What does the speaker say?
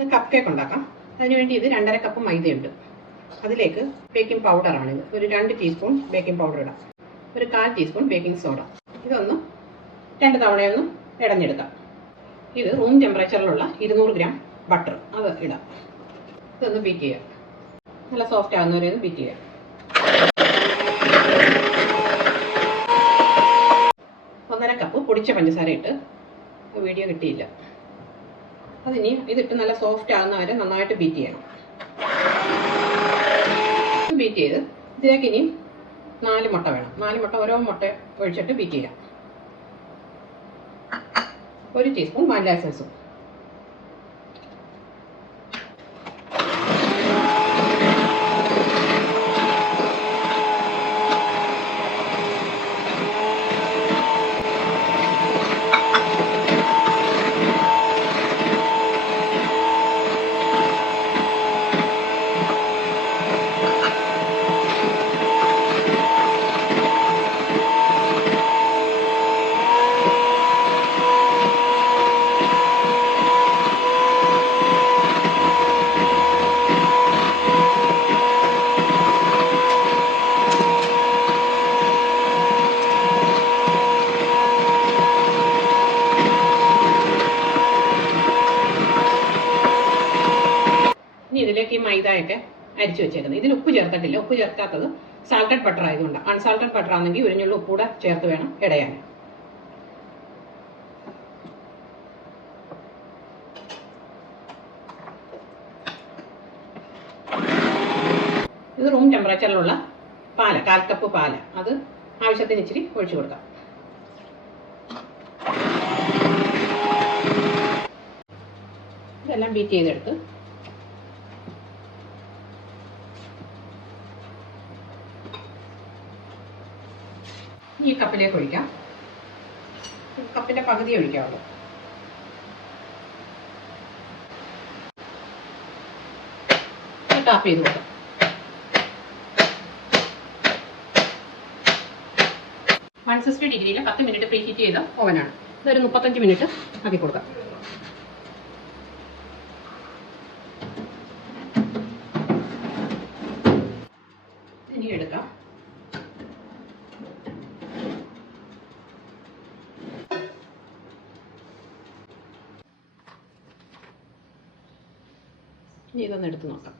ഇന്ന് cup cake ഉണ്ടാക്കാം. അതിനുവേണ്ടി ഇത് രണ്ടര കപ്പ് മൈദയുണ്ട്. അതിലേക്ക് ബേക്കിംഗ് പൗഡർ ഇത് ഒരു രണ്ട് ടീസ്പൂൺ ബേക്കിംഗ് പൗഡർ ഇടാം. ഒരു കാൽ ടീസ്പൂൺ ബേക്കിംഗ് സോഡ ഇതൊന്ന് രണ്ട് തവണയൊന്നും ഇടഞ്ഞെടുക്കാം. ഇത് റൂം ടെമ്പറേച്ചറിലുള്ള ഇരുന്നൂറ് ഗ്രാം ബട്ടർ അത് ഇടാം. ഇതൊന്ന് ബീറ്റ് ചെയ്യാം. നല്ല സോഫ്റ്റ് ആകുന്നവരെ ഒന്ന് ബീറ്റ് ചെയ്യാം. ഒന്നര കപ്പ് പൊടിച്ച പഞ്ചസാര ഇട്ട് വീഡിയോ കിട്ടിയില്ല. അതിനി ഇതിട്ട് നല്ല സോഫ്റ്റ് ആകുന്ന വരെ നന്നായിട്ട് ബീറ്റ് ചെയ്യണം. ബീറ്റ് ചെയ്ത് ഇതിലേക്ക് ഇനി നാല് മുട്ട വേണം. നാല് മുട്ട ഓരോ മുട്ട ഒഴിച്ചിട്ട് ബീറ്റ് ചെയ്യാം. ഒരു ടീസ്പൂൺ വാനില എസൻസും ഇനി ഇതിലേക്ക് ഈ മൈദയൊക്കെ അരിച്ചു വെച്ചേക്കുന്നത്. ഇതിൽ ഉപ്പ് ചേർത്തിട്ടില്ല. ഉപ്പ് ചേർക്കാത്തത് സാൾട്ടഡ് ബട്ടർ ആയതുകൊണ്ട്. അൺസാൾട്ടഡ് ബട്ടർ ആണെങ്കിൽ ഉരിഞ്ഞുള്ള ഞുള്ളു ഉപ്പ് കൂടെ ചേർത്ത് വേണം ഇടയാൻ. ഇത് റൂം ടെമ്പറേച്ചറിലുള്ള പാൽ കാൽ കപ്പ് പാൽ. അത് ആവശ്യത്തിന് ഇച്ചിരി ഒഴിച്ചു കൊടുക്കാം. ഇതെല്ലാം ബീറ്റ് ചെയ്തെടുത്ത് ഈ കപ്പിലേക്ക് ഒഴിക്കാം. കപ്പിന്റെ പകുതി ഒഴിക്കാവുള്ളൂ. ടാപ്പ് വൺ സിക്സ്റ്റി ഡിഗ്രിയിൽ പത്ത് മിനിറ്റ് പ്രീ ഹീറ്റ് ചെയ്ത ഓവനാണ് ഇതൊരു മുപ്പത്തഞ്ച് മിനിറ്റ് ആക്കി കൊടുക്കാം. ഇനി എടുക്കാം. ഇനി ഇതൊന്ന് എടുത്ത് നോക്കാം